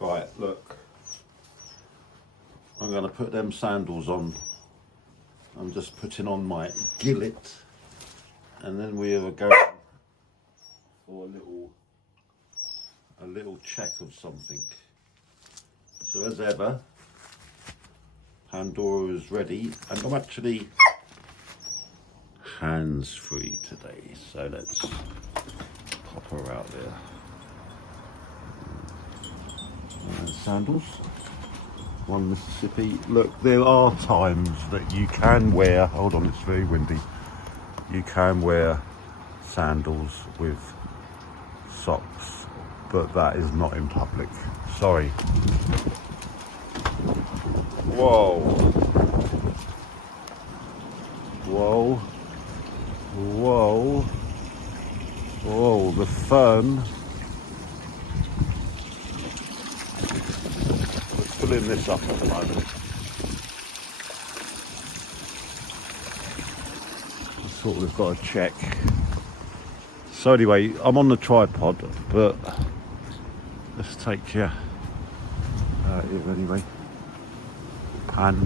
Right, look. I'm going to put them sandals on. I'm just putting on my gillet. And then we are going for a little check of something. So as ever, Pandora is ready. And I'm actually hands-free today. So let's pop her out there. Sandals. One Mississippi. Look, there are times that you can wear, hold on, it's very windy. You can wear sandals with socks, but that is not in public. Sorry. Whoa. Whoa. Whoa. Whoa, the fern. Filling this up at the moment. That's what we've got to check. So anyway, I'm on the tripod, but let's take you out here anyway. Pan.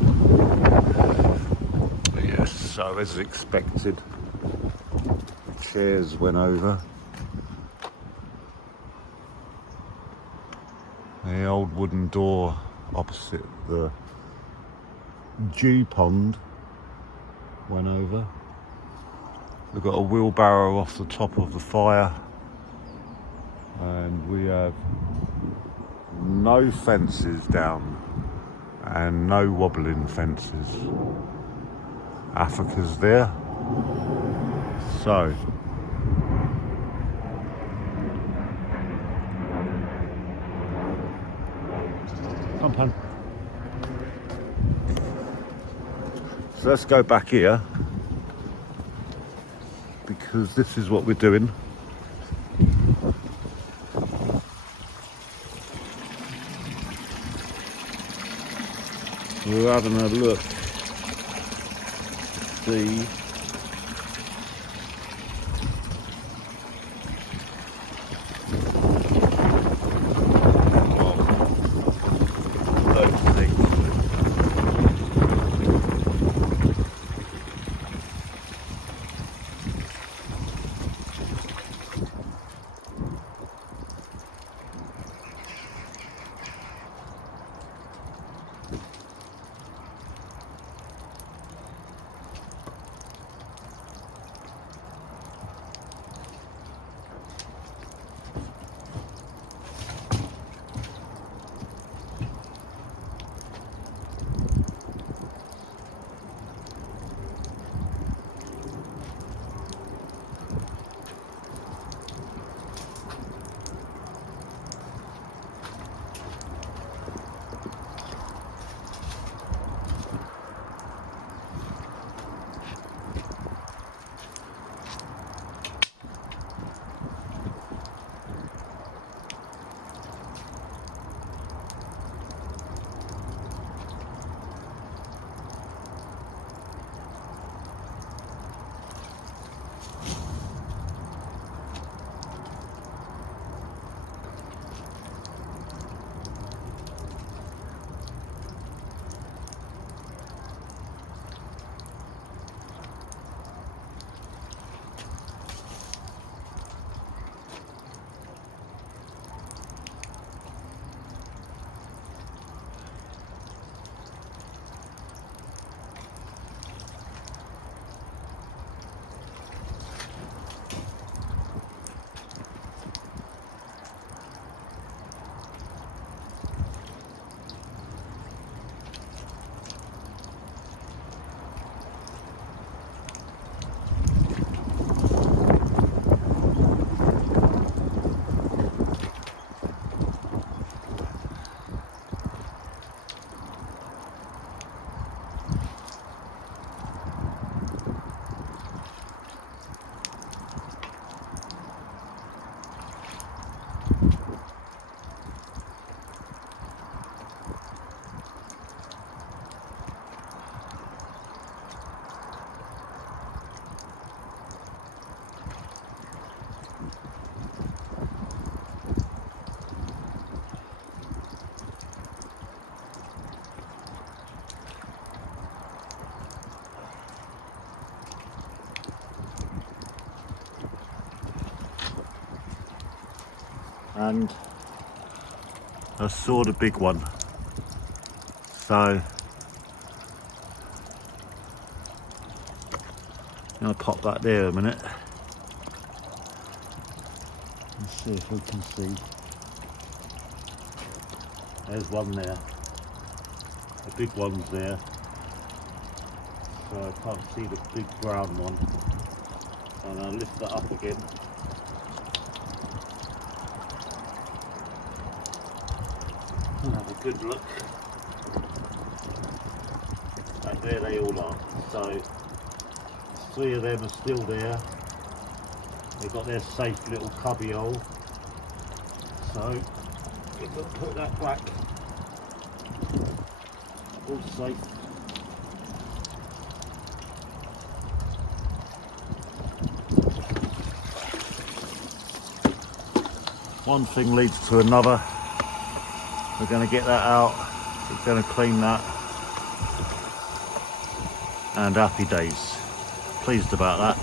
Yes, so as expected, the chairs went over. The old wooden door opposite the dew pond went over. We've got a wheelbarrow off the top of the fire, and we have no fences down and no wobbling fences. Africa's there. So come on. So let's go back here, because this is what we're doing. We're having a look, see. and I saw the big one. So I'm gonna pop that there a minute. Let's see if we can see. There's one there. The big one's there. So I can't see the big brown one. And I'll lift that up again. And have a good look. And there they all are. So 3 of them are still there. They've got their safe little cubby hole. So we'll put that back. All safe. One thing leads to another. We're going to get that out. We're going to clean that. And happy days. Pleased about that.